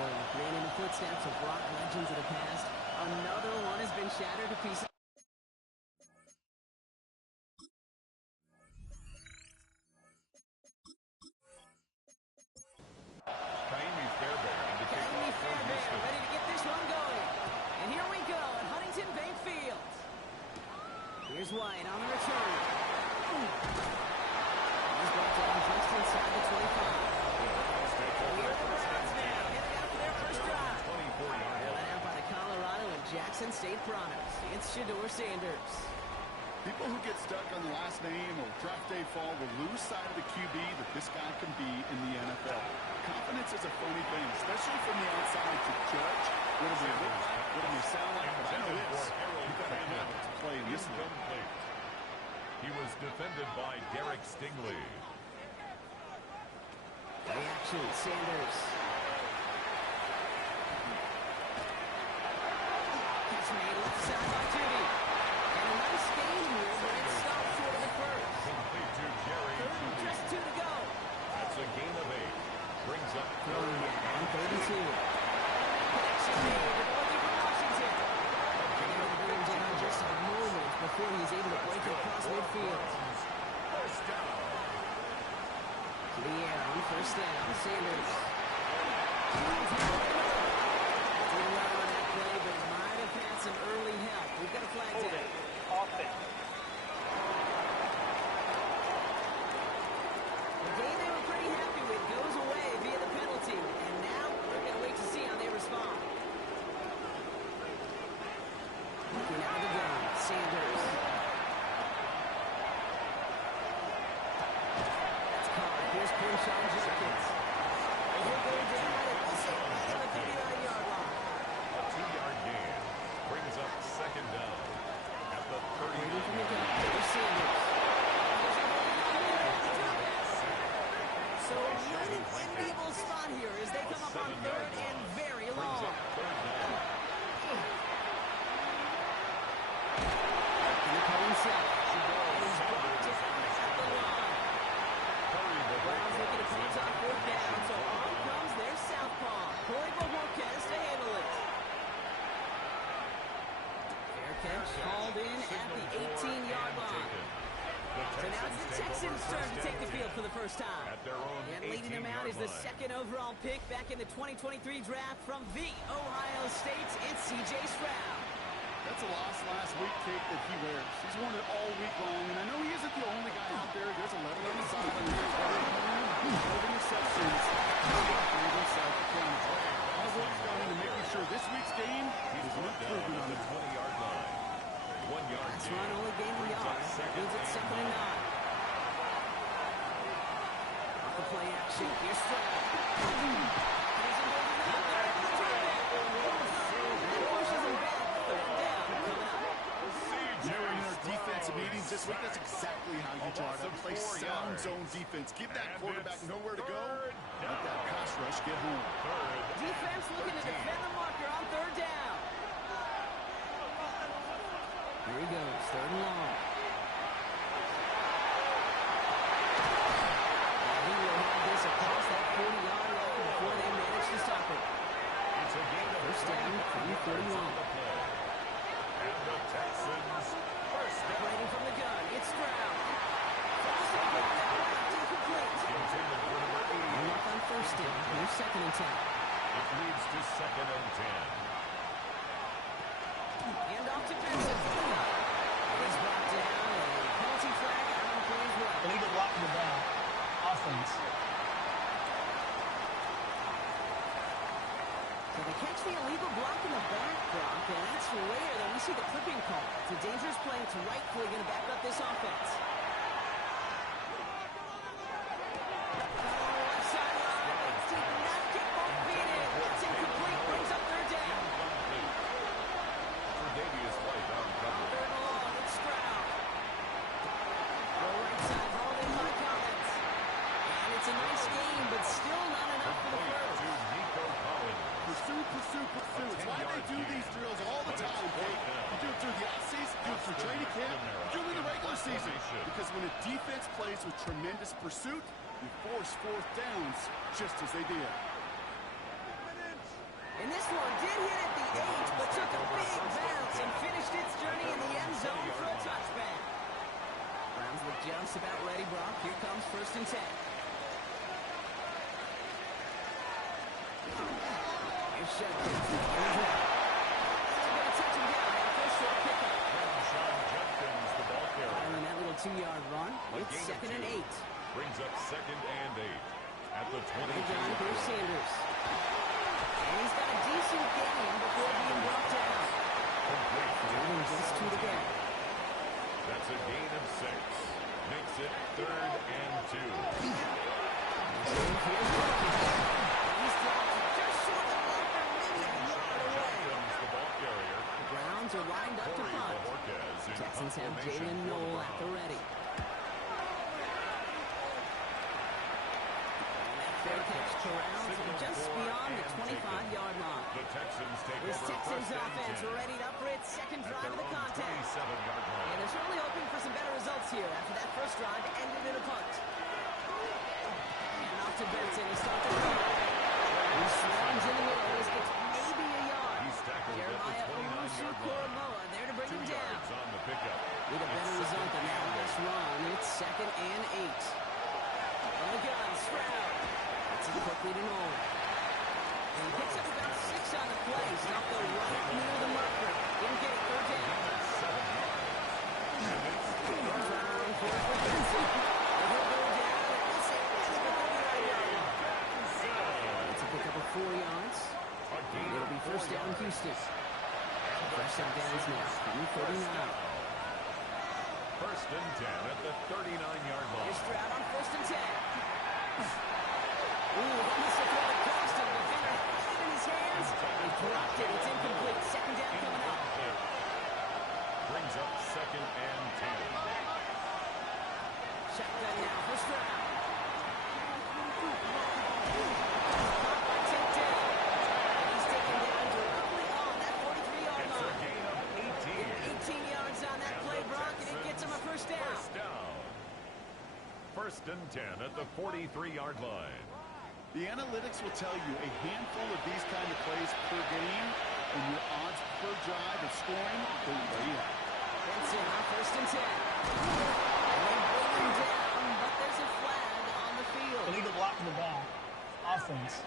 Ran in the footsteps of rock legends of the past. Another one has been shattered to pieces. Ready to get this one going. And here we go at Huntington Bank Field. Here's White on the return. He's brought down just inside the 25. Here are the Browns now, heading out for their first drive. They're led out by the Colorado and Jackson State Pranos. It's Shedeur Sanders. People who get stuck on the last name or draft day fall will lose sight of the QB that this guy can be in the NFL. Confidence is a funny thing, especially from the outside to judge what it may look like, what it may sound like, but I know this. You've got to have it to play in this league. He was defended by Derek Stingley. Reaction, Sanders. Catch made left side by Judy. And a nice gain here, but it's stopped short of the first. Complete to Jerry. Just 2 to go. That's a gain of 8. Brings up third and 32. Connection made with Orthy from Washington. And he'll bring him down just a moment before he's able to break it across midfield. First down. To the air on first down, Sanders. Doing well on that play, but might have had some early help. We've got a flag down. The game they were pretty happy with goes away via the penalty, and now we're going to wait to see how they respond. Looking out of the gun, Sanders. That's caught. Here's Crenshaw Jenkins. He'll go down at the 39-yard line. A 2-yard gain. Brings up second down at the 39. Waiting from the gun. Here's Sanders. So a really enviable spot here as they come up on third and very long. And the call himself. He's brought down at the line. The Browns looking to punt on fourth down, so on comes their southpaw. Corey Bojorquez to handle it. Fair catch called in at the 18-yard line. So now it's the Texans' turn to take the field for the first time. And leading them out is the second overall pick back in the 2023 draft from the Ohio State. It's C.J. Stroud. That's a loss last week tape that he wears. He's worn it all week long, and I know he isn't the only guy out there. There's 11 on the sideline. Holding exceptions. He's himself accountable. All work's gone into making sure this week's game is an improvement on the 20-yard line. 1 yard That's gain. run only gained a yard. That means it's 2nd and 9. Off the play action. Here's Stroud. He's involved in that. They're able to turn it. And pushes him back. Third down. Coming up. During their defensive meetings this week, that's exactly how you try to play sound zone defense. Give that quarterback nowhere to go. Let that pass rush get home. Defense looking to defend the marker on third down. Here he goes, 3rd and long. And he will have this across that 40-yard line before they manage to stop it. It's a gain of First down from the 31. And the Texans first down. Waiting from the gun, it's Stroud. Cross and ball down left, incomplete. Intended for number 80. And up on first down, here's 2nd and 10. It leads to 2nd and 10. Hand off to Benson. He's brought down, and a penalty flag out on the play as well. Illegal blocking the down. Offense. So they catch the illegal block in the back, Brock, and that's rare that we see the clipping call. It's a dangerous play. It's rightfully going to back up this offense. Left sideline. Did not get both feet in. It's incomplete. Brings up third down. Davius White on cover. 3rd and long. It's Stroud. Go right side. Hauled in by Collins. And it's a nice game, but still not enough for the first. Pursue, pursue, pursue. It's why they do these drills all the time, Kate. You do it through the offseason, you do it through training camp, you do it in the regular season. Because when a defense plays with tremendous pursuit, you force 4th downs just as they did. one did hit at the 8, but took a big bounce and finished its journey in the end zone for a touchback. Browns look just about ready, Brock. Here comes 1st and 10. Here's Shepard. Going to touch him down after a short pickup. Firing that little 2-yard run. It's 2nd and 8. Brings up 2nd and 8 at the 22. Here's Sanders. And he's got a decent game before being brought down. And just 2 to go. That's a gain of 6. Makes it 3rd and 2. Here's Brock. He's dropped just short of the marker, maybe a yard away. The ball carrier. The Browns are lined up to punt. Texans have Jalen Noel at the ready. Fair catch corrals just beyond the 25-yard line. The Texans take This over Texans 1st and offense 10 readied up for its second at drive of their the own contest. 27-yard line. And they're certainly hoping for some better results here after that first drive ended in a punt. And off to Benson to start the run. He swarms in the middle. This gets maybe a yard. He's tackled Jeremiah at the 29-yard line. there to bring 2 him down. yards on the pickup. With a better result than that last run, it's 2nd and 8. On the gun, Stroud. It's it quickly to Noel. And he picks up about 6 on the play. Stopped the right near the marker. Didn't get it, 3rd down. 7 yards. Around for Benson. He'll go down at this area at the 39-yard line. It's a pickup of 4 yards. It'll be 1st down, Houston. Fresh set downs now from 39. 1st and 10 at the 39-yard line. Here's Stroud on 1st and 10. Ooh, that must have thrown it past him. The defender had it in his hands. He dropped it. It's incomplete. 2nd down coming up. Brings up 2nd and 10. Shotgun now for Stroud. He's taken down directly on that 43-yard It's a line. gain of 18. 18 yards on that play, Brock, and it gets him a 1st down. 1st and 10 at the 43-yard line. The analytics will tell you a handful of these kind of plays per game, and your odds per drive of scoring go way up. Benson on 1st and 10. And they bring him down, but there's a flag on the field. Illegal block in the back. Offense.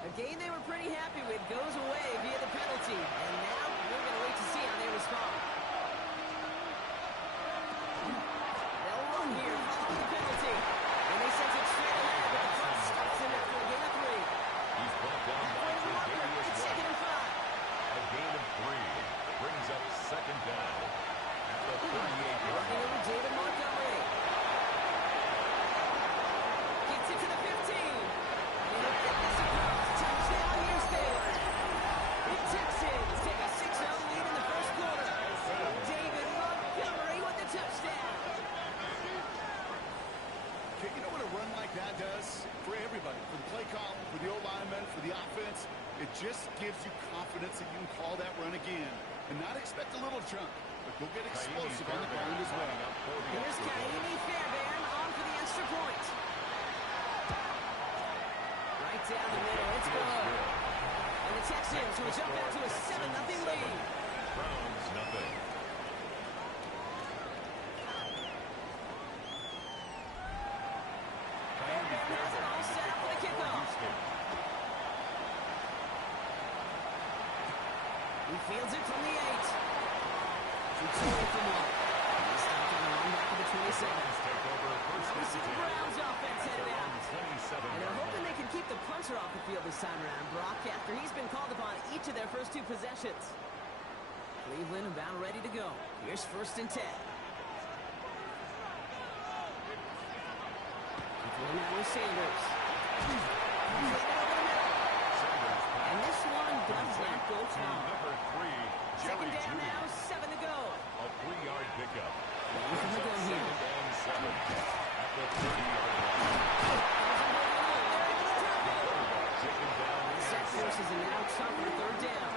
A game they were pretty happy with goes away via the penalty. And now we're going to wait to see how they respond. They'll run here following the penalty. And they send it straight ahead, but the clock stops him after a gain of 3. He's brought down by Halfway to the marker, Tre'Davious it's White. 2nd and 5. A gain of 3 brings up 2nd down at the 38-yard Working line. over David Montgomery. Gets it to the 15. And he'll get this across. Touchdown, Houston. The Texans take a 6-0 lead in the 1st quarter. David Montgomery with the touchdown. Okay, you know what a run like that does for everybody, for the play call, for the O-linemen, for the offense? It just gives you confidence that you can call that run again and not expect a little jump, but go get explosive on the ground as well. Here's Kaimi Fairbairn on for the extra point. Right down the middle, it's good. And the Texans will jump out to a 7-0 lead. Browns nothing. Fairbairn has it all set up for the kickoff. He fields it from the 8. Shoots away from 1. He's stopped on the run back to the 27. Take over 1st We see the and 10. Browns offense headed out. 27 And they're hoping they can keep the punter off the field this time around, Brock, after he's been called upon each of their first 2 possessions. Cleveland about ready to go. Here's 1st and 10. Now with Sanders. And this one does not go far. Number 3, Jerry 2nd down Jeudy. now, 7 to go. A 3-yard pickup. Away from the gun here. 2nd and 7 at the 30-yard line. Taken down. Set forces an out stop for 3rd down.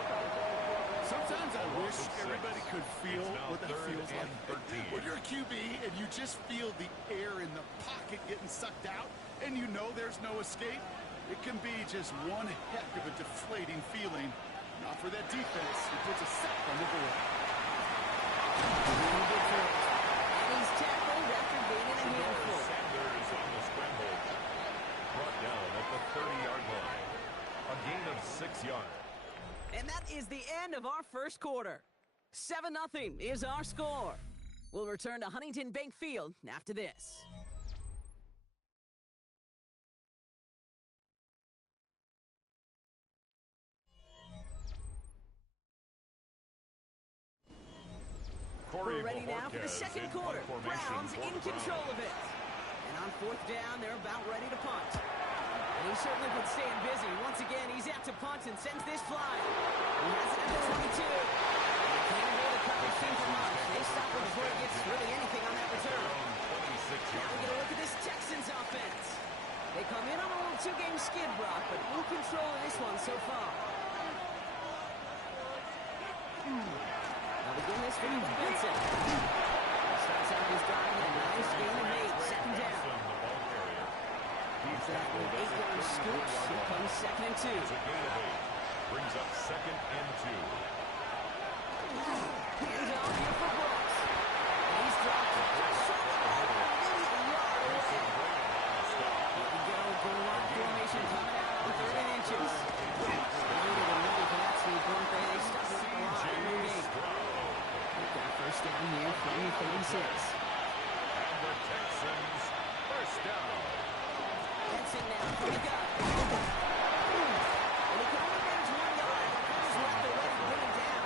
Sometimes I wish everybody could feel what that feels like. 13. When you're a QB and you just feel the air in the pocket getting sucked out, and you know there's no escape, it can be just one heck of a deflating feeling. Not for that defense. It puts a sack on the board. And he's tackled after gaining a handful. Sanders on the scramble. Brought down at the 30-yard line. A gain of 6 yards. And that is the end of our first quarter. 7-0 is our score. We'll return to Huntington Bank Field after this. We're ready now for the second quarter. Browns in control of it. And on fourth down, they're about ready to punt. And he's certainly been staying busy. Once again, he's out to punt and sends this flying. He has it at the 22. They can't avoid a coverage team for much. They stop him before he gets really anything on that return. Now we get a look at this Texans offense. They come in on a little two-game skid, Brock, but in control of this one so far. Now begin this from Benson. Starts out his drive with a nice gain of 8, second down. After that little 8-yard scoop, here comes second and 2. Brings up second and 2. Hands off here for Brooks. And he's dropped just short of a yard away. Here we go, goal line formation coming out on 3rd and inches. Brooks loaded and ready for that sweep. They stuck with the line in the game. We've got first down here from the 36. And the Texans first down. Benson now from the gun. And he can only manage 1 yard. He's left already to bring him down.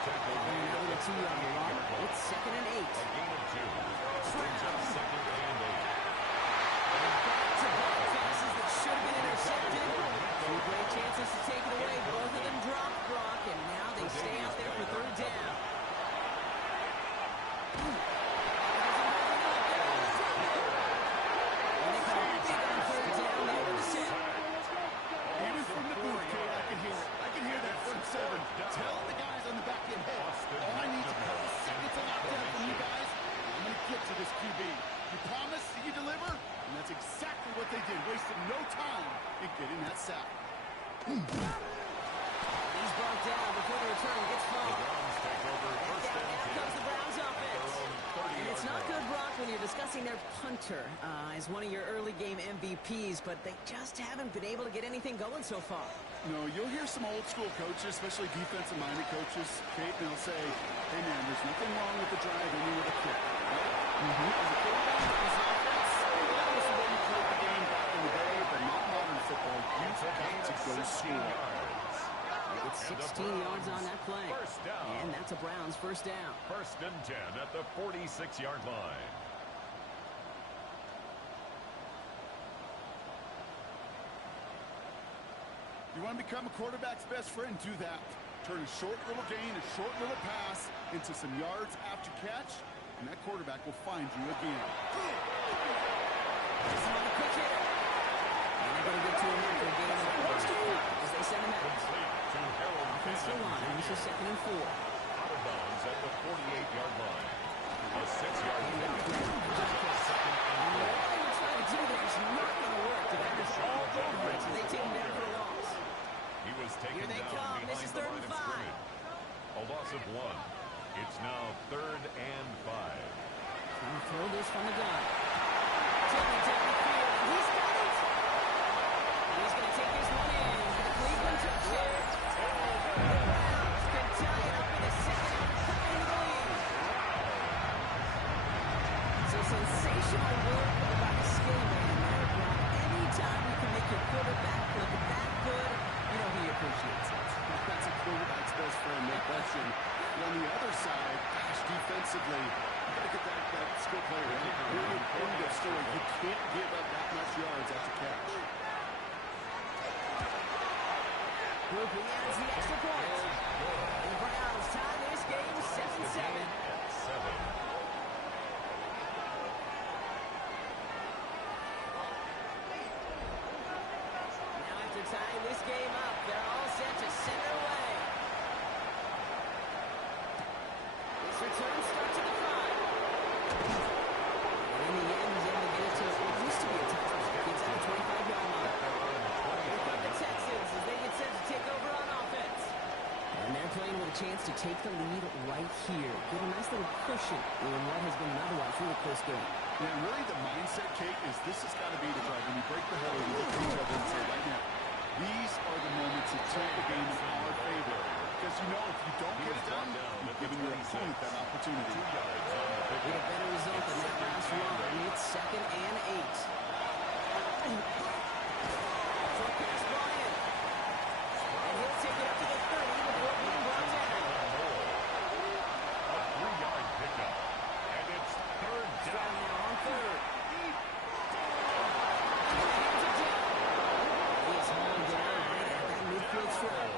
And now with a 2-yard run, it's second and 8. A gain of 2. Brings up second and 8. Back-to-back passes that should have been intercepted. 2 great chances to take it away. Both of them dropped, Brock, and now they stay out there for 3rd down. Even from the booth, Kate, I can hear that front 7. Tell the guys on the back end, hey, all I need is a couple seconds of lockdown from you guys. I'm going to get to this QB. You promise, you deliver? And that's exactly what they did. Wasted no time in getting that sack. He's brought down before the return gets far. Here comes the Browns offense. And it's not good, Brock, when you're discussing their punter as one of your early game MVPs, but they just haven't been able to get anything going so far. No, you'll hear some old school coaches, especially defensive-minded coaches, Kate, and they'll say, hey, man, there's nothing wrong with the drive ending with a kick. Right? As a quarterback, as an offense, that was the way you played the game back in the day, but not modern football. You've got to go score. It's 16 yards on that play. First down. And that's a Browns first down. First and 10 at the 46-yard line. You want to become a quarterback's best friend? Do that. Turn a short little gain, a short little pass into some yards after catch, and that quarterback will find you again. This is another quick hitter. And they're going to get to him after a gain of 4 as they send him out. Offensive line, this is second and 4. Out of bounds at the 48-yard line. A 6-yard pick. Second and 4. What they were trying to do there is not going to work. The guy is all over it, so they take him down for a loss. He was taken Here they down come. behind This is the 3rd line and of 5. scrimmage. A loss of 1. It's now 3rd and 5. Trying to throw this from the gun. Taking down the field, and he's got it. And he's going to take this one in for the Cleveland touchdown. The Browns can tie it up in the second and cut into the lead. So sensational work by the skill man there, Brock. Anytime you can make your quarterback look that good, you know he appreciates it. That's a quarterback's best friend, no question. But on the other side, gosh, defensively, you got to get that skill player. Really important to the story. You can't give up that much yards after catch. Grouping adds the extra point. And the Browns tie this game 7-7. Now after tying this game up, they're all set to send it away. This return starts at the 5. And in the end, he's able to get it to what used to be a touchdown. Gets a chance to take the lead right here. Get a nice little cushion in what has been an otherwise really close game. Yeah, and really the mindset, Kate, is this has got to be the drive. When you break the huddle, you look at each other and say, right now, these are the moments that tilt the game in our favor. Because you know if you don't get it done, you're giving your opponent that opportunity. Get a better result than that last run. It's 2nd and 8. Short pass brought in. And he'll take it up to the 30 before being brought down. A 3-yard pickup. And it's 3rd down. Now on 3rd. He's hauled down right at that midfield strip.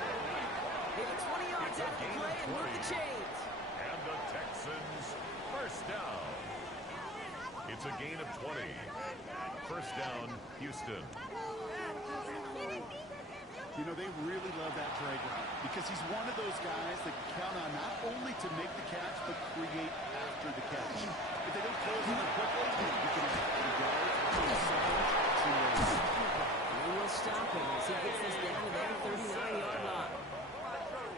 Maybe 20 yards out of the play and move the chains. And the Texans, 1st down. It's a gain of 20. 1st down, Houston. You know, they really love that drag route because he's one of those guys that can count on not only to make the catch, but create after the catch. If they don't close on it quickly, you can have 30 yards. And they will stop him as he gets this down to their 39-yard line.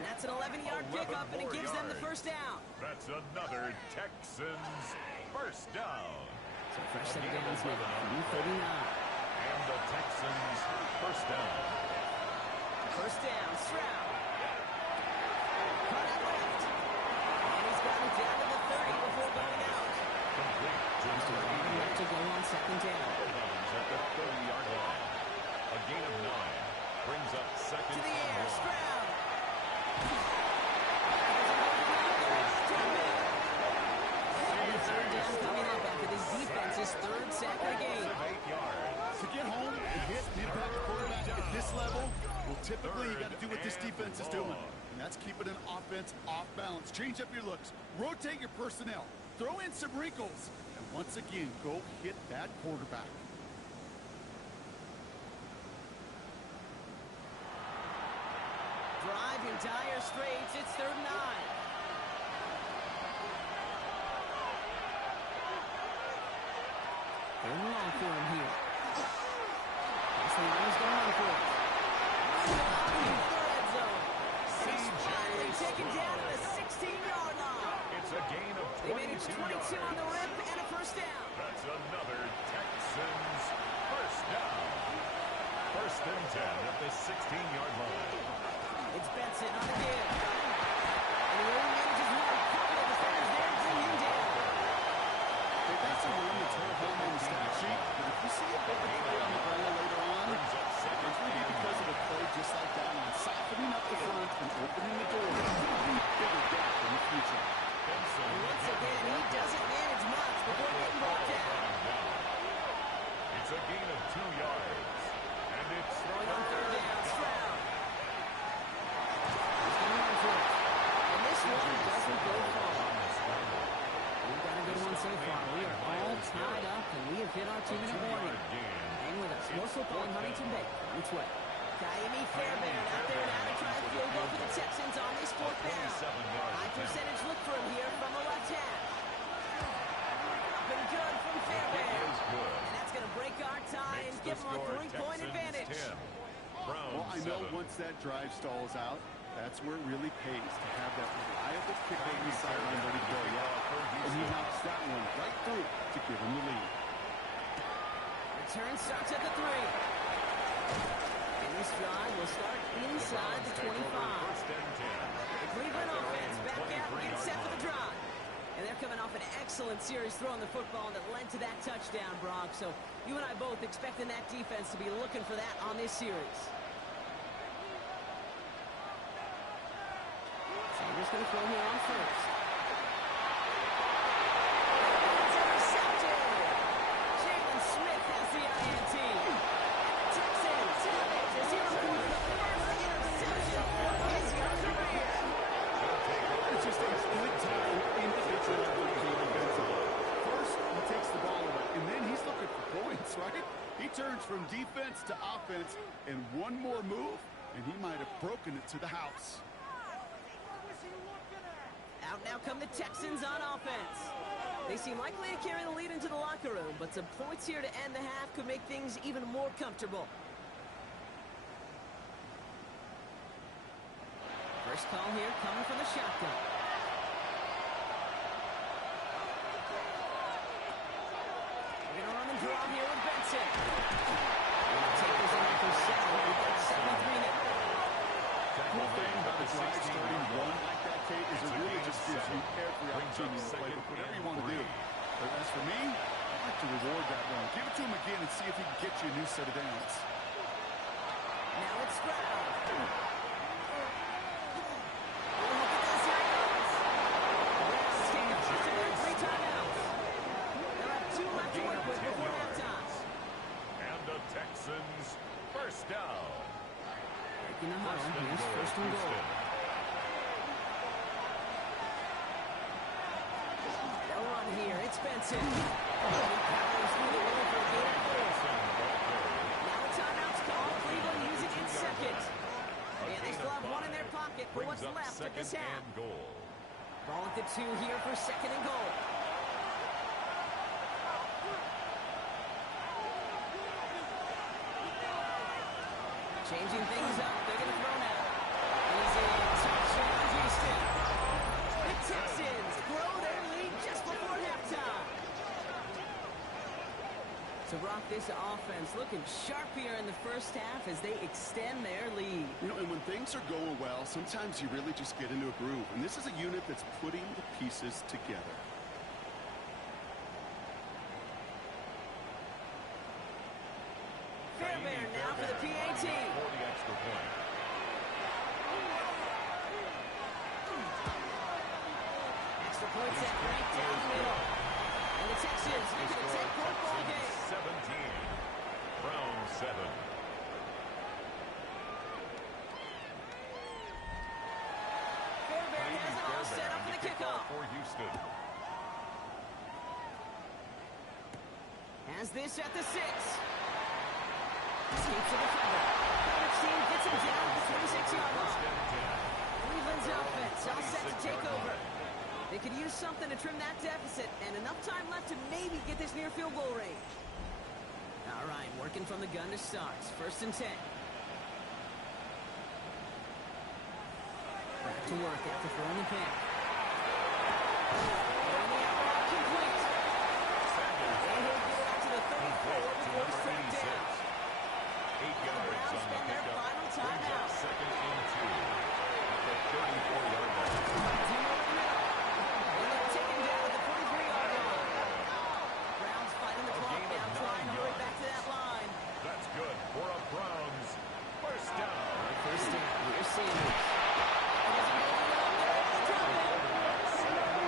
That's an 11-yard pickup, and it gives them the 1st down. That's another Texans 1st down. So fresh set of downs now from 39. And the Texans 1st down. 1st down, Stroud. Cut out left. And he's got it down to the 30 before going out. Complete to Just a moment left to go on 2nd down. Evans at the 30-yard line. A gain of 9 brings up 2nd To the and air, 1. Stroud. Third down coming up after this defense's 3rd sack of the game. 8 yards. To get home and hit the impact quarterback at this level, well, typically you got to do what this defense is doing. And that's keeping an offense off balance. Change up your looks. Rotate your personnel. Throw in some wrinkles. And once again, go hit that quarterback. Drive in dire straits. It's 3rd and 9. Third and long for him here. That's the Lions going for it. Red zone. Finally taken down to the 16-yard line. It's a gain of 22 They made it to 22 on the rip and a 1st down. That's another Texans 1st down. 1st and 10 at the 16-yard line. It's Benson on the give. And he only manages one. A couple of defenders there to bring him down. They've got some room to throw home on the stat sheet, but if you see a bigger play on the ground later on, it's really because of a play just like that on softening up the front and opening the door to a bigger gap in the future. And once again, he doesn't manage much before getting brought down. It's a gain of 2 yards. And it's Throwing on 3rd down, Stroud. He's going to run for it. And this one doesn't go far. We've got a good one so far. We are all tied up, and we have hit our 2-minute warning. Hang with us. More football in Huntington Bay on its way. Kyrie Fairbairn out there now to try the field goal for the Texans on this 4th down. High percentage look for him here from the left hash. Been good from Fairbairn. And that's going to break our tie and give them a 3-point advantage. Well, I know once that drive stalls out, that's where it really pays to have that reliable kicker on the sideline ready to go. And he knocks that one right through to give him the lead. Return starts at the 3. And this drive will start inside the 25. The Cleveland offense back out, getting set for the drive. And they're coming off an excellent series throwing the football that led to that touchdown, Brock. So you and I both expecting that defense to be looking for that on this series. Sanders going to throw here on 1st. It's intercepted. Jalen Smith has the INT. Texans is here for the first interception of his career. It's just a split-time individual defensively. First, he takes the ball away, and then he's looking for points, right? He turns from defense to offense, and one more move, and he might have broken it to the house. Out now come the Texans on offense. They seem likely to carry the lead into the locker room, but some points here to end the half could make things even more comfortable. First call here coming from the shotgun. We're going to run the draw here with Benson. Take this in after 7. We've got 7-3 now. Cool thing about a drive starting one like that, Kate, is it really just gives you every opportunity to play with whatever you want to do. But as for me, I'd like to reward that run. Give it to him again and see if he can get you a new set of downs. Now it's Stroud. Texans first down. Breaking the huddle. Here's first and goal. They'll run here. It's Benson. Powers through the middle for a gain of 4. Now a timeout's called. Cleveland using it second. And they still have one in their pocket for what's left of this half. Ball at the 2 here for second and goal. Changing things up. They're going to throw now. He's in. Touchdown, Houston. The Texans grow their lead just before halftime. So, Brock, this offense looking sharp here in the first half as they extend their lead. You know, and when things are going well, sometimes you really just get into a groove. And this is a unit that's putting the pieces together. Fairbairn now for the PAT. For the extra point. Extra point set right down the middle. And the Texans make it a 10-point ball game. 17. Brown 7. Fairbairn has it all set up for the kickoff. For Houston. Has this at the 6. Escapes the defender. Coverage team gets him down at the 26-yard line. Cleveland's offense all set to take over. They could use something to trim that deficit, and enough time left to maybe get this near field goal range. All right, working from the gun to start. First and 10. Back to work after throwing the pick. And the out complete. And he'll get it out to the 34 before he's tracked down. 8 yards on the pickup. Brings up second and 2 at the 34-yard line. And they're taken down at the 43-yard line. Browns fighting the clock down, trying to hurry back to that line. That's good for a Browns first down. First down. Here's Sanders. And as he goes up there, they drop it.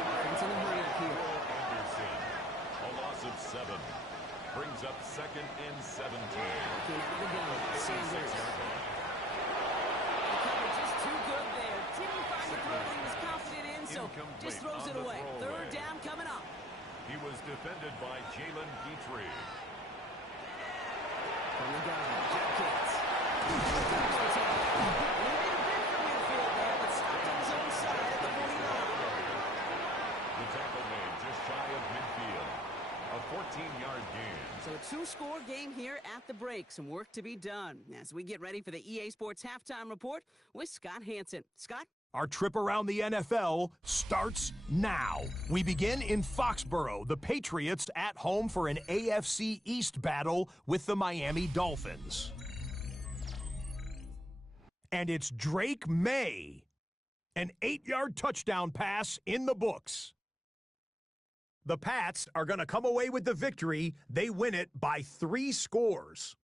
Offense in a hurry up here. Anderson, a loss of 7. Brings up second and 17. Looking out of the gun. Sanders. The coverage is too good there. Didn't find the throw that he was confident in, so just throws it away. Third down coming up. He was defended by Jalen Petrie. From the gun, Jenkins. He made a bid for midfield there, but stopped on his own side at the 49. The tackle made just shy of midfield. A 14-yard gain. So a 2-score game here at the break. Some work to be done as we get ready for the EA Sports Halftime Report with Scott Hansen. Scott? Our trip around the NFL starts now. We begin in Foxborough, the Patriots at home for an AFC East battle with the Miami Dolphins. And it's Drake May. An 8-yard touchdown pass in the books. The Pats are going to come away with the victory. They win it by 3 scores.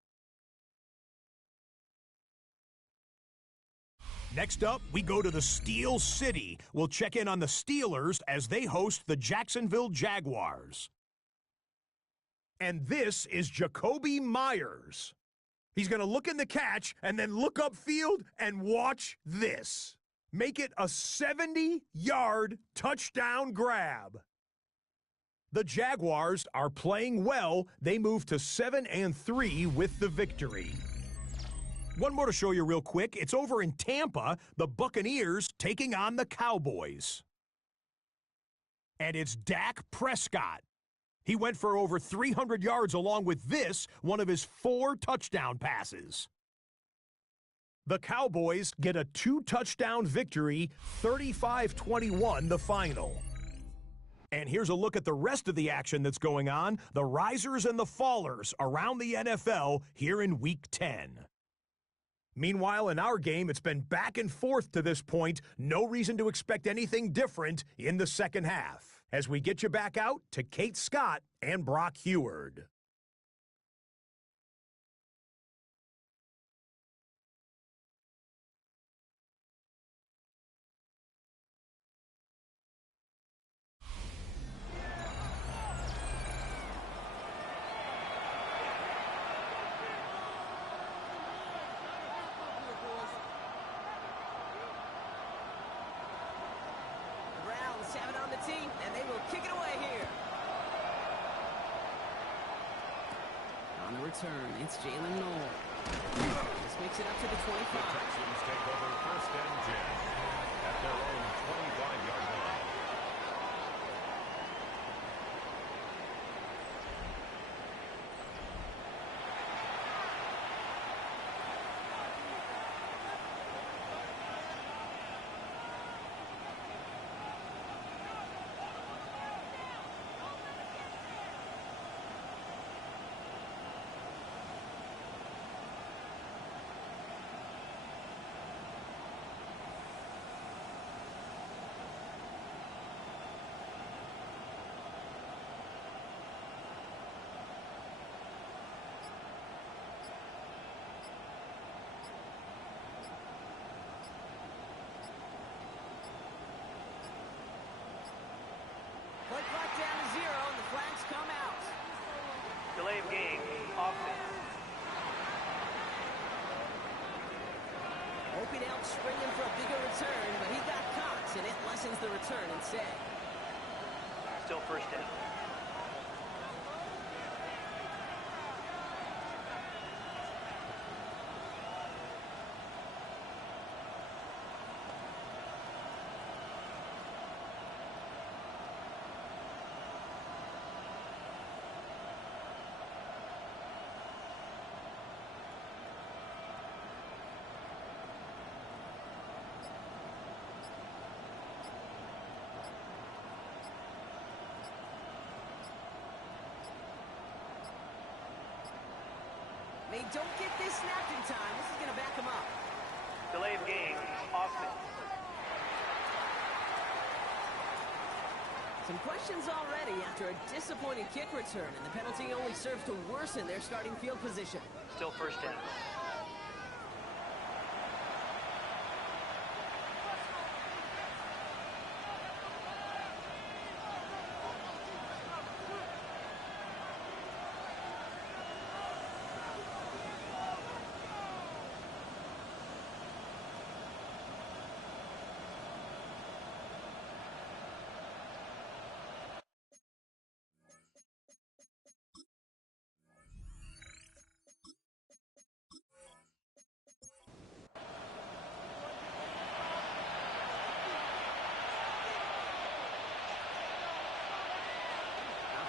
Next up, we go to the Steel City. We'll check in on the Steelers as they host the Jacksonville Jaguars. And this is Jacoby Myers. He's going to look in the catch and then look upfield and watch this. Make it a 70-yard touchdown grab. The Jaguars are playing well. They move to 7-3 with the victory. One more to show you real quick. It's over in Tampa, the Buccaneers taking on the Cowboys. And it's Dak Prescott. He went for over 300 yards along with this, one of his 4 touchdown passes. The Cowboys get a 2-touchdown victory, 35-21 the final. And here's a look at the rest of the action that's going on, the risers and the fallers around the NFL here in Week 10. Meanwhile, in our game, it's been back and forth to this point. No reason to expect anything different in the second half. As we get you back out to Kate Scott and Brock Heward. Have it on the tee, and they will kick it away here. On the return, it's Jalen Knoll. This makes it up to the 25. The Texans take over 1st and 10 at their own 25-yard line. Play clock down to 0, and the flags come out. Delay of game, offense. Hoping out springing for a bigger return, but he got caught, and it lessens the return instead. Still 1st down. They don't get this snapped in time. This is going to back them up. Delay of game, offense. Some questions already after a disappointing kick return, and the penalty only serves to worsen their starting field position. Still 1st down.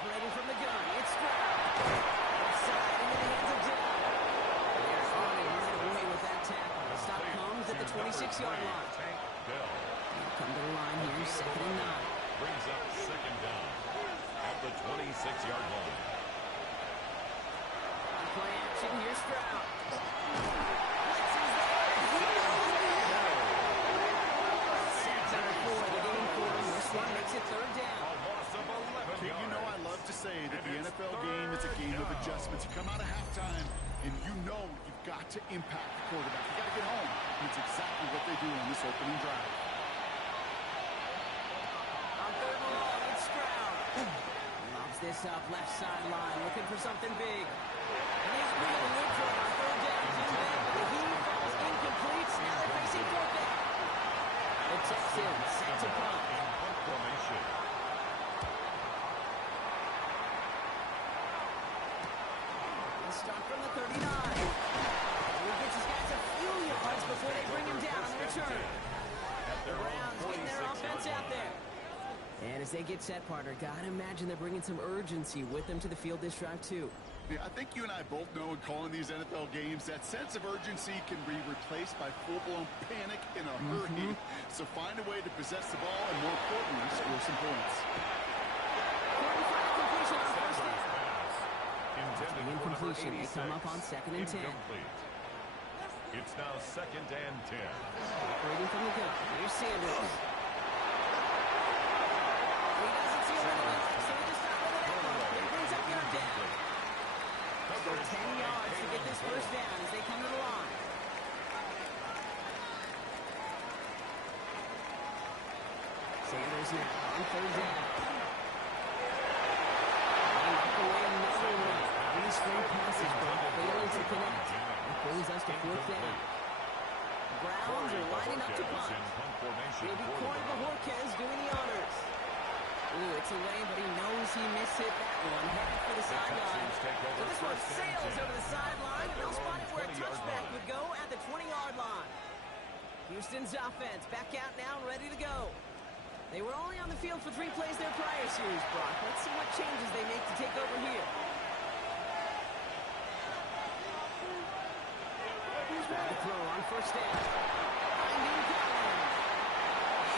Operating from the gun, it's Stroud. Offside into the hands of Dell. They're on it right away with that tackle. The stop comes at the 26-yard line. They'll come to the line here, 2nd and 9. Brings up 2nd down at the 26-yard line. On play action, here's Stroud. Blitzes there. Sacks under 4, the game for him. This one makes it 3rd down. A loss of 11 You know I love to say that the NFL game is a game of adjustments. You come out of halftime, and you know you've got to impact the quarterback. You got to get home. And it's exactly what they do on this opening drive. On 3rd and long, it's Stroud. Lobs this up, left sideline, looking for something big. And he's going to look for it on 3rd down. The heave falls incomplete. Now they're facing 4th down. The Texans set to punt. formation. Start from the 39. He gets his guys a few yards before they bring him down on the return. The Browns getting their offense out there. And as they get set, partner, gotta imagine they're bringing some urgency with them to the field this drive, too. Yeah, I think you and I both know in calling these NFL games that sense of urgency can be replaced by full-blown panic in a hurry. So find a way to possess the ball and, more importantly, score some points. Incompletion. They come up on 2nd and 10. It's now 2nd and 10. Operating from the gun. Here's Sanders. He doesn't see a running back, so he just got rid of that one. He brings up third down. So 10 yards to get this first down as they come to the line. Sanders now on 3rd down. They knock away another one. These 3 passes, but failing to connect. That brings us to 4th down. Browns are lining up to punt. Maybe Corey Bajorquez doing the honors. Ooh, it's away, but he knows he mishit that one. Headed for the sideline. So this one sails over the sideline, and they'll spot it where a touchback would go at the 20-yard line. Houston's offense back out now and ready to go. They were only on the field for 3 plays their prior series, Brock. Let's see what changes they make to take over here. The throw on 1st down. Finding Collins.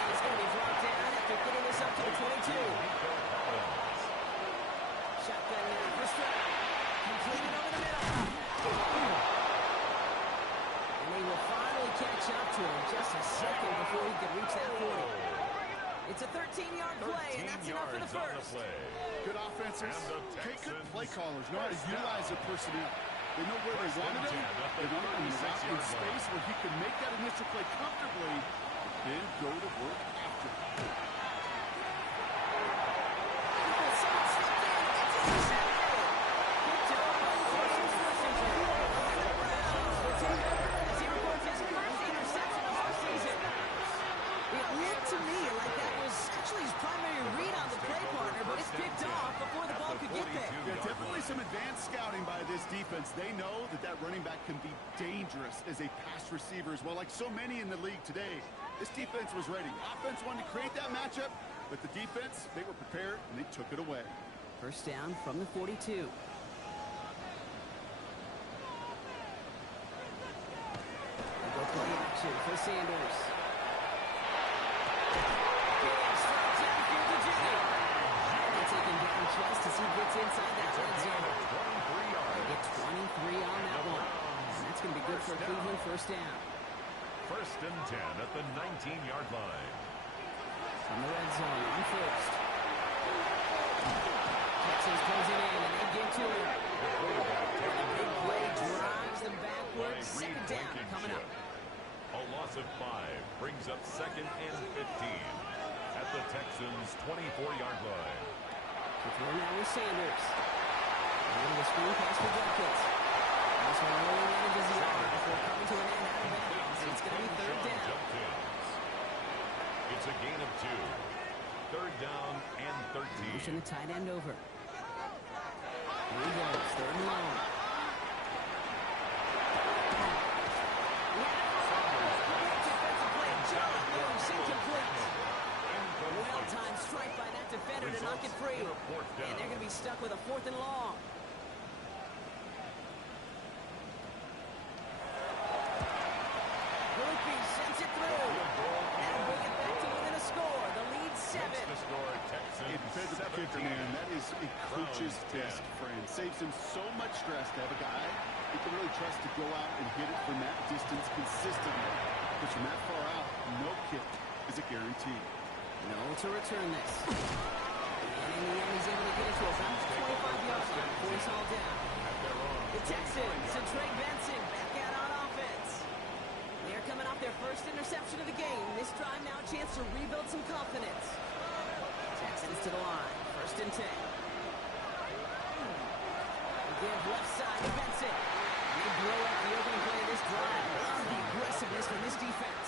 He's going to be brought down after getting this up to the 22. Shotgun now for Stroud. Completed over the middle. And they will finally catch up to him just a second before he could reach that 40. It's a 13-yard play, and that's enough for the first. Good offenses. Good play callers know how to utilize their personnel. They know where they wanted him. They want him in space where he can make that initial play comfortably, then go to work after. Someone stepped in. It's intercepted. Picked up by the Texans. Will take over as he records his first interception of our season. It looked to me like that was actually his primary read on the play partner, but it's picked off before the ball could get there. Yeah, definitely some advanced scouting by this defense. They know that that running back can be dangerous as a pass receiver as well, like so many in the league today. This defense was ready. Offense wanted to create that matchup, but the defense, they were prepared, and they took it away. First down from the 42. Go play action for Sanders. Big strike downfield to Jimmy. They take him down just as he gets inside that red zone. They get 23 on that one. And that's going to be good for Cleveland first down. 1st and 10 at the 19-yard line. From the red zone on 1st. Texans closing in, and they get to him. And a big play drives them backwards. 2nd down coming up. A loss of 5 brings up 2nd and 15 at the Texans' 24-yard line. The throw now with Sanders. And the screen pass for Jenkins. This one rolling in into Zion before coming to an end out of bounds. It's going to be 3rd down. It's a gain of 2. 3rd down and 13. Pushing the tight end over. Here he goes. 3rd and long. Defensive play. John Lewis incomplete. Well-timed strike by that defender to knock it free. And they're going to be stuck with a 4th and long. Groupie sends it through. That'll bring it back to within a score. The lead 7. Defensive kicker, man, that is a coach's best friend. Saves him so much stress to have a guy he can really trust to go out and hit it from that distance consistently. Because from that far out, no kick is a guarantee. No to return this. And in the end, he's able to get it to about the 25-yard line before he's hauled down. The Texans and Trey Benson back out on offense. They're coming off their first interception of the game. This drive now a chance to rebuild some confidence. Texans to the line. 1st and 10. Again, left side to Benson. They blow up the opening play of this drive. Love the aggressiveness from this defense.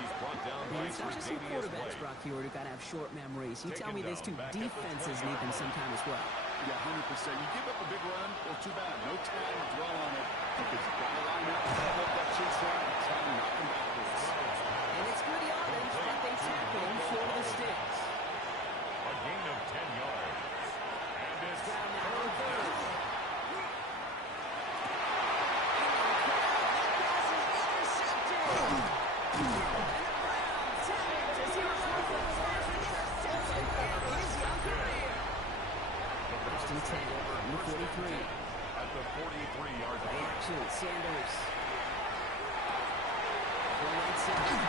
He's brought down by It's not just some quarterbacks, Brock, here who got to have short memories. You tell me these 2 defenses need them sometime as well. Yeah, 100%. You give up a big run, well, too bad. No time to dwell on it. Because you've got to line up, double up that chase line, and try to knock him backwards. And it's good yardage, but they tap him short of the sticks. A gain of 10 yards. And it's Down now on 3rd. First and 10 from the 43. At the 43-yard line. Action, Sanders. Right side.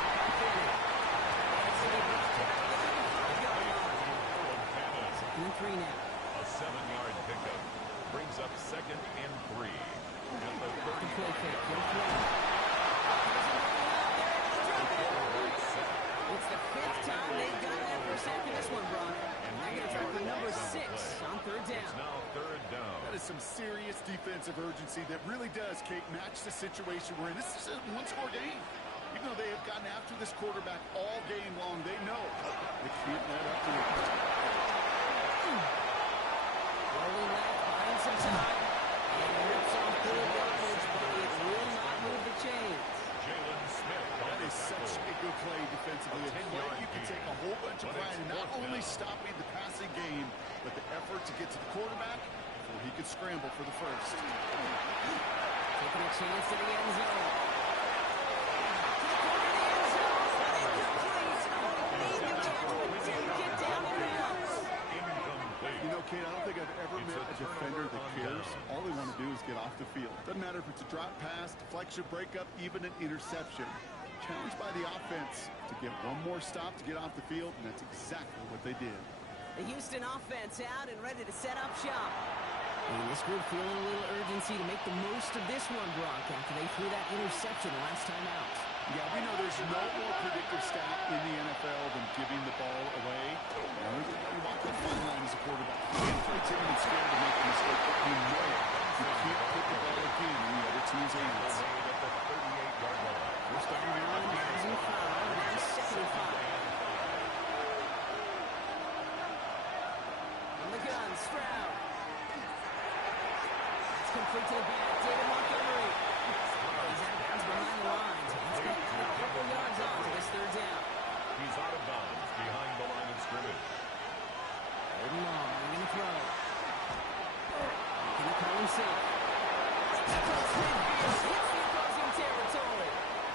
Second and 3 now. A 7-yard pickup brings up 2nd and 3. At the 30. It's the 5th time they've got that for a sack in this one, Brock. And they're going to try for number 6 on 3rd down. It's now 3rd down. That is some serious defensive urgency that really does, Kate, match the situation we're in. This is a one-score game. Even though they have gotten after this quarterback all game long, they know they can't let up to it. Rolling left, buying some time. And rips off good yardage, but it will not move the chains. Jalen Smith. That is such a good play defensively. A play you can take a whole bunch of pride in not only stopping the passing game, but the effort to get to the quarterback before he could scramble for the first. Taking a chance to the end zone. You know, Kate, I don't think I've ever met a defender that cares. All they want to do is get off the field. Doesn't matter if it's a drop pass, deflection, breakup, even an interception. Challenged by the offense to get one more stop to get off the field, and that's exactly what they did. The Houston offense out and ready to set up shop. And this group feeling a little urgency to make the most of this one, Brock, after they threw that interception last time out. Yeah, we know there's no more predictive stat in the NFL than giving the ball away. You walk that fine line as a quarterback. You can't play timid and scared to make a mistake, but you know you can't put the ball again in the other team's hands. At the 38-yard line. First down and 1, rising foul, and 2nd and 5. On the gun, Stroud. It's complete to the back, David Montgomery. He's out of bounds behind the lines. He's going to add a couple yards on to this 3rd down. He's out of bounds behind the line of scrimmage. 3rd and long, they're going to throw. Can he call him safe? Hits the opposing territory.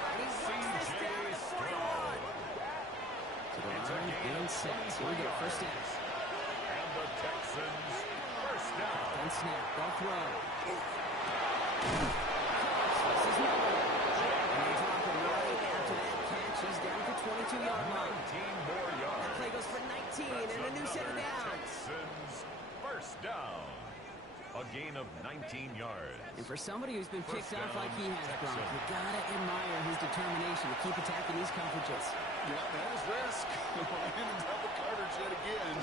And he brings this down to 41. To the line and set. Here we go, first down. And the Texans first down. One snap, they'll throw. This is Miller. And they drop him right after that catch. He's down at the 22-yard line. 19 more yards. That play goes for 19 and a new set of downs. Texans first down. A gain of 19 yards. And for somebody who's been picked First off like he down, has, Brock, Texans. you gotta admire his determination to keep attacking these coverages. Yeah, that is risk. Ryan and double coverage yet again.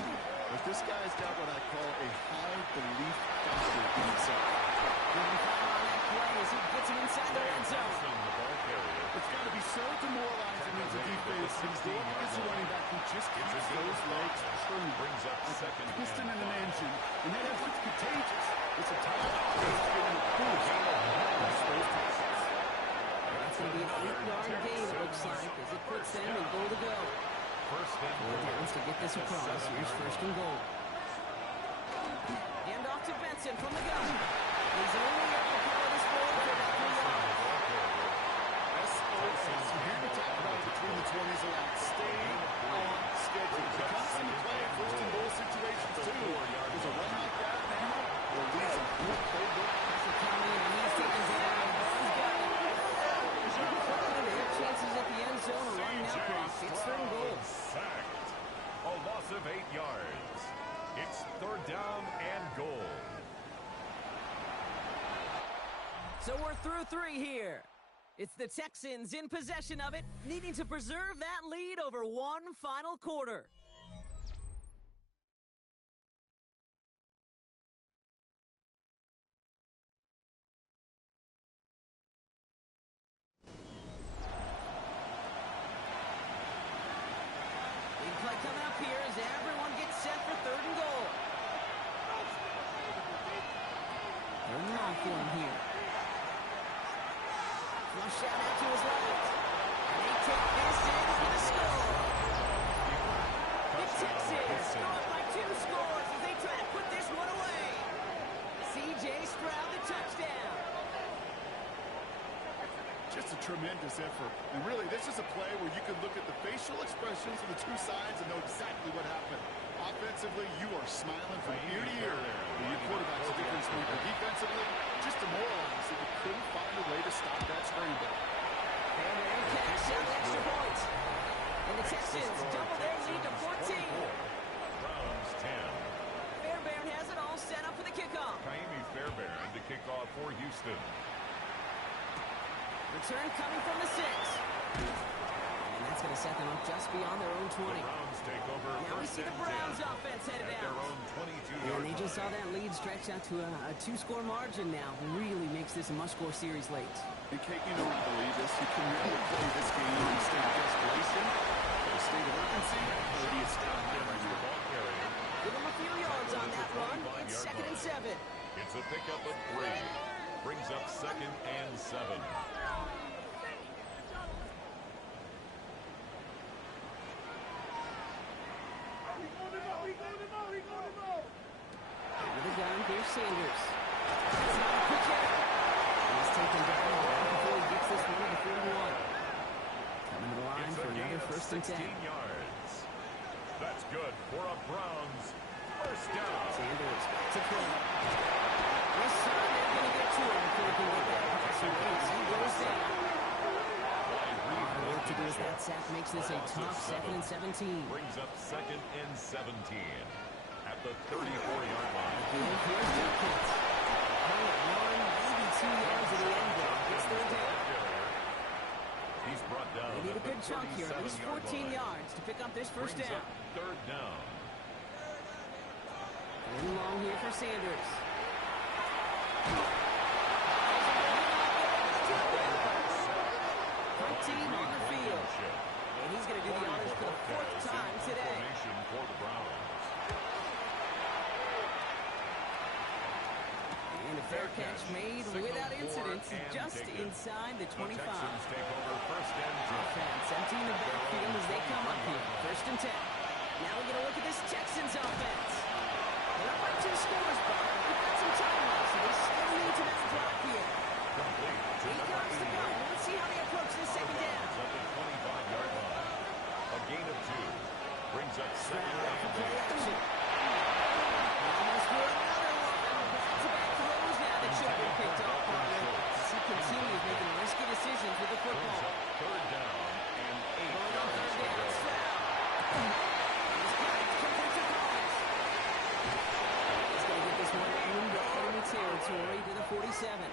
But this guy's got what I call a high belief factor in himself. Moving fire on that play as he gets him inside the red zone. The ball carrier. It's got to be so demoralizing as a defense. He's going against a running back who just keeps those legs turning. Brings up second Piston and in an 5. engine. And that effort's contagious. It's a time offense to get in a boost. That's those passes. That's going to be an 8-yard gain, it looks like, as it puts them in goal to go. First and 4 downs to get this across. Here's 1st and goal. Hand off to Benson from the gun. He's only able to power this forward for about 3 yards. SOS. You hear the talk about between the 20s a lot. Stay on schedule. You constantly play in 1st and goal situations, too. There's a run like that now, or leaves a good playbook. Pressure coming, and he's taken down. He's got it. They have chances at the end zone of running out clock. It's 3rd and goal. Sacked. A loss of 8 yards. It's 3rd down and goal. So we're through 3 here. It's the Texans in possession of it, needing to preserve that lead over one final quarter. Big play coming up here as everyone gets set for 3rd and goal. 3rd and long for him here. Flush out to his left. And they take this in for the score. The Texans score by 2 scores as they try to put this one away. C.J. Stroud the touchdown. Just a tremendous effort. And really, this is a play where you can look at the facial expressions of the two sides and know exactly what happened. Offensively, you are smiling from ear to ear. Well, your quarterback's a difference maker. Defensively, just demoralized that you couldn't find a way to stop that scramble. And there he catch out the extra point. And the Texans double their lead to 14. Browns 10. Fairbairn has it all set up for the kickoff. Kaimi Fairbairn to kick off for Houston. Return coming from the 6. And that's going to set them up just beyond their own 20. The Browns take over. Now we see the Browns offense headed at their out. own 22-yard And they just saw line. that lead stretch out to a 2-score margin now. Really makes this a must-score series late. And Kate, you know I believe this. You can never play this game in a state of desperation, a state of urgency, or be a state of The ball carrier. Give them a few yards on that run. It's 2nd and 7. It's a pickup of 3. Brings up 2nd and 7. With a gun, here's Sanders. That's not a quick hit. He's taken down before he gets this one to the 41. Coming to the line It's for a gain another of 1st and 10. 16 yards. That's good for a Browns first down. Sanders to throw. This time they're going to get to him before he can get that pass away. He goes down. Work to do with that sack makes this a tough 2nd and 17. Brings up 2nd and 17 at the 34-yard line. And here's Jenkins. Oh, 1, maybe 2 yards at the end there. Gets third down. He's brought down. They need a at good the chunk here, at least 37-yard 14 line. yards to pick up this first Brings down. up 3rd down. In long here for Sanders. 13 on the field. And he's going to do the honors for the 4th time today. Formation for the Browns. And a fair catch made without incident, just inside the 25. The Texans take over 1st and 10. Offense emptying the backfield as they come up here. 1st and 10. Now we're going to look at this Texans offense. They're up by 2 scores, but they've got some time left, so they still need to make a drop here. Complete. 8 yards to go. Let's see how they approach this 2nd down. At the 25-yard line. A gain of 2. Brings up 2nd Off the and play 8. action. Almost for another one. Back-to-back throws now that should have been picked off earlier. As he continues making risky decisions with the Brings football. up 3rd down and 8 Going on yards 3rd to down, go. Stroud. He's got it. Complete to Collins. He's going to get this one into enemy territory to the 47.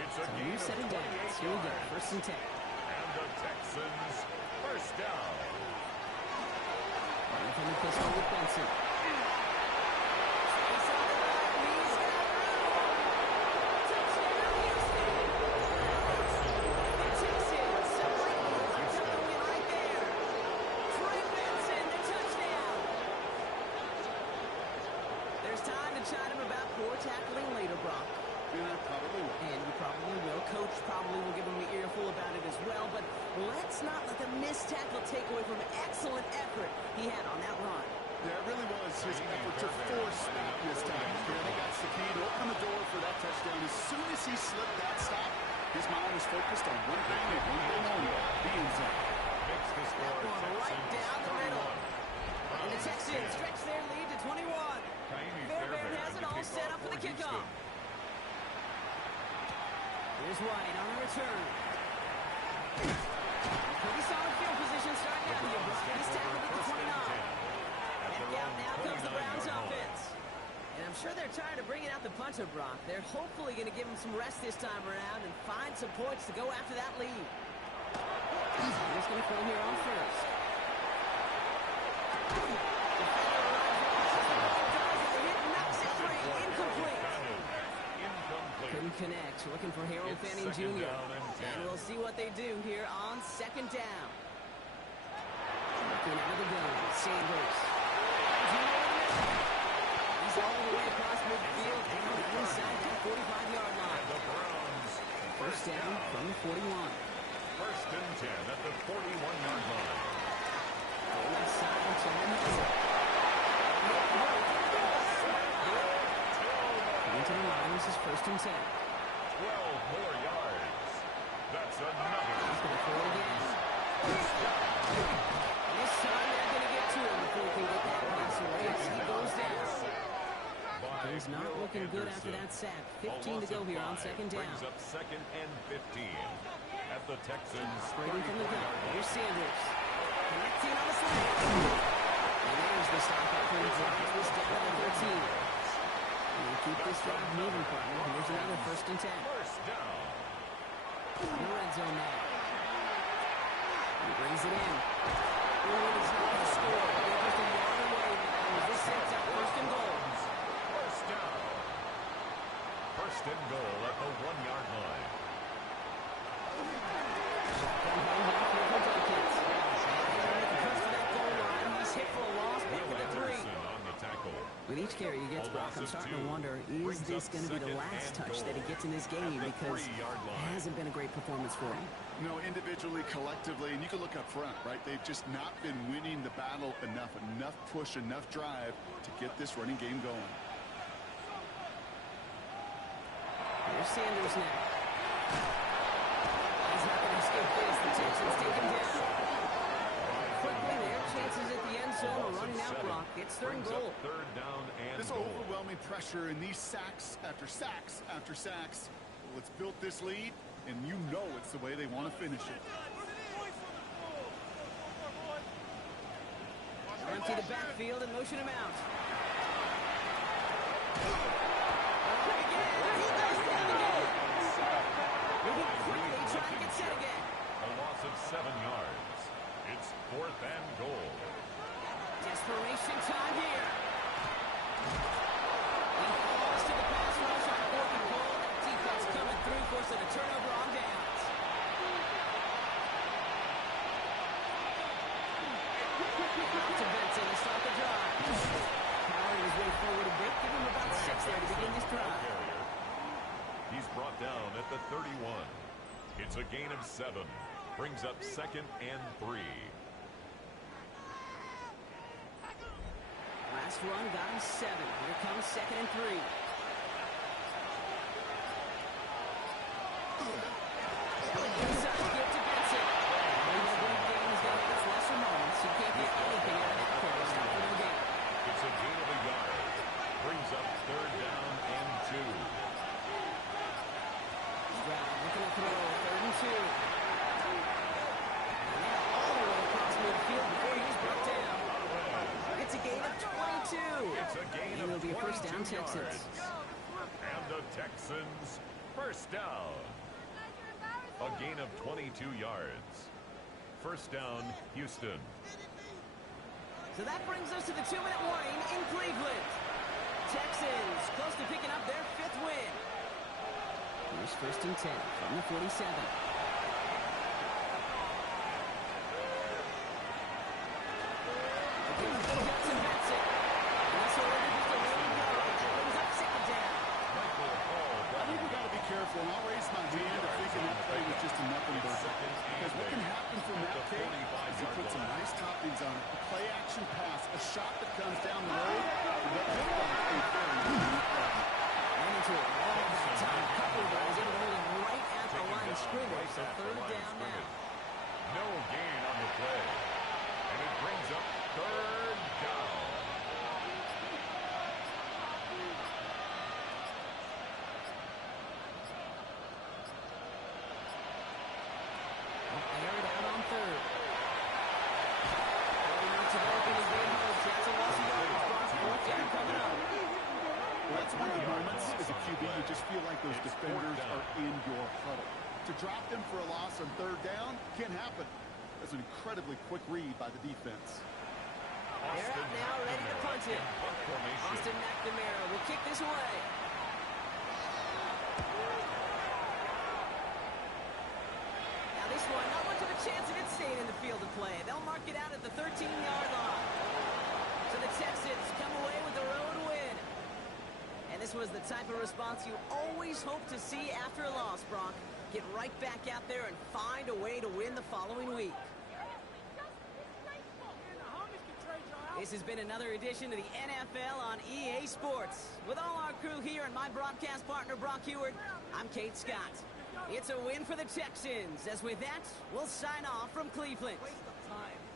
It's a So gain new of setting 28 downs. Here we go. yards. 1st and 10. And the Texans first down. Running from the pistol with Benson. He's on the line. He's got room. Touchdown, Houston. The Texans celebrating a left-out win right there. Trey Benson, the touchdown. There's time to chide him about poor tackling later, Brock. And I probably will. And you probably will. Coach probably will give him an earful about it as well. But let's not let the missed tackle take away from an excellent effort he had on that run. Yeah, it really was his effort to force that missed tackle. I think that's the key to open the door for that touchdown. As soon as he slipped that stop, his mind was focused on one thing and one thing only, the end zone. Makes the score That one right Texans down the middle. 31. And the Texans stretch their lead to 21. Kaimi Fairbairn has it to all kick set off up for the Houston. kickoff. Here's White on the return. Pretty solid field position starting out here. Brock is tackled at the 29. Back out now comes the Browns offense. And I'm sure they're tired of bringing out the punter, Brock. They're hopefully going to give him some rest this time around and find some points to go after that lead. He's going to throw here on 1st. Incomplete. Couldn't connect. Looking for Harold It's Fanning 2nd Jr. down and 10. And we'll see what they do here on 2nd down. Looking out of the gun. Sanders. He's all the way across midfield down inside that 45-yard line. The Browns First down from the 41. 1st and 10 at the 41-yard line. Left side to Hernandez. Into the line. This is 1st and 10. 12 more yards. That's another. He's going to throw it again. This time they're going to get to him before he can get that pass away. He goes down. He's not looking good after that sack. 15 to go here on second down. Brings up second and 15. At the Texans. Straight in from the gun. Here's Sanders. Connecting on the slant. And there's the stop after he drives this down to the 13. We'll keep this drive moving, partner. Here's another 1st and 10. First down. In the red zone now. He brings it in. Ooh, he's not going to score. They're just a yard away now. This sets up 1st and goal. First down. 1st and goal at the 1-yard line. He's hit for a loss, back at the 3. On the tackle. With each carry he gets, Brock, I'm starting to wonder, is this going to be the last touch that he gets in this game? Because it hasn't been a great performance for him. No, individually, collectively, and you can look up front, right? They've just not been winning the battle enough push, enough drive to get this running game going. Here's Sanders now. He's not going to escape this. The Texans take him down. Quickly, their chances at the end zone are running out, Brock. It's 3rd and goal. 3rd down and This goal. overwhelming pressure and these sacks after sacks after sacks. Well, it's built this lead, and you know it's the way they want to finish it. Empty the backfield and motion him out. Moving quickly, trying to get set again. A loss of 7 yards. It's 4th and goal. Desperation time here. He falls to the pass rush on 4th and goal. That defense coming through, forcing a turnover on downs. Out to Benson to start the drive. Powering his way forward a bit. Give him about 6 there to begin this drive. He's brought down at the 31. It's a gain of 7. Brings up 2nd and 3. Last run got him 7. Here comes 2nd and 3. Inside, give to Benson. The big game is going to have its lesser moments. He can't get anything out of that carry. Stop for no gain. It's a gain of a yard. Brings up 3rd down and 2. Stroud looking to throw. 3rd and 2. Now all the way across midfield before he's brought down. It's a gain of 22. It's a gain And of it'll be a 22 first down, Texans. And the Texans first down. A gain of 22 yards. First down, Houston. So that brings us to the 2-minute warning in Cleveland. Texans close to picking up their 5th win. Here's 1st and 10 from the 47. Careful, and I'll raise my hand if thinking that play was just a nothing burger. Because what can happen from that play is he puts some nice toppings on it. A play action pass, a shot that comes down the road, and that looks like a very unique play. Ran into a wall that time. Couple of guys able to hold him right at the line of scrimmage. So 3rd down now. No gain on the play. And it brings up 3rd down. Aired out on 3rd. Not developing his game home. That's a loss of yards. 4th down coming up. Well, that's one of the moments as a QB you just feel like those defenders are in your huddle. To drop them for a loss on 3rd down can't happen. That's an incredibly quick read by the defense. They're out now, ready to punt it. Austin McNamara will kick this away. Now this one, not much of a chance of it staying in the field of play. They'll mark it out at the 13-yard line. So the Texans come away with the road win. And this was the type of response you always hope to see after a loss, Brock. Get right back out there and find a way to win the following week. This has been another edition of the NFL on EA Sports. With all our crew here and my broadcast partner, Brock Heward, I'm Kate Scott. It's a win for the Texans. As with that, we'll sign off from Cleveland. Waste of time.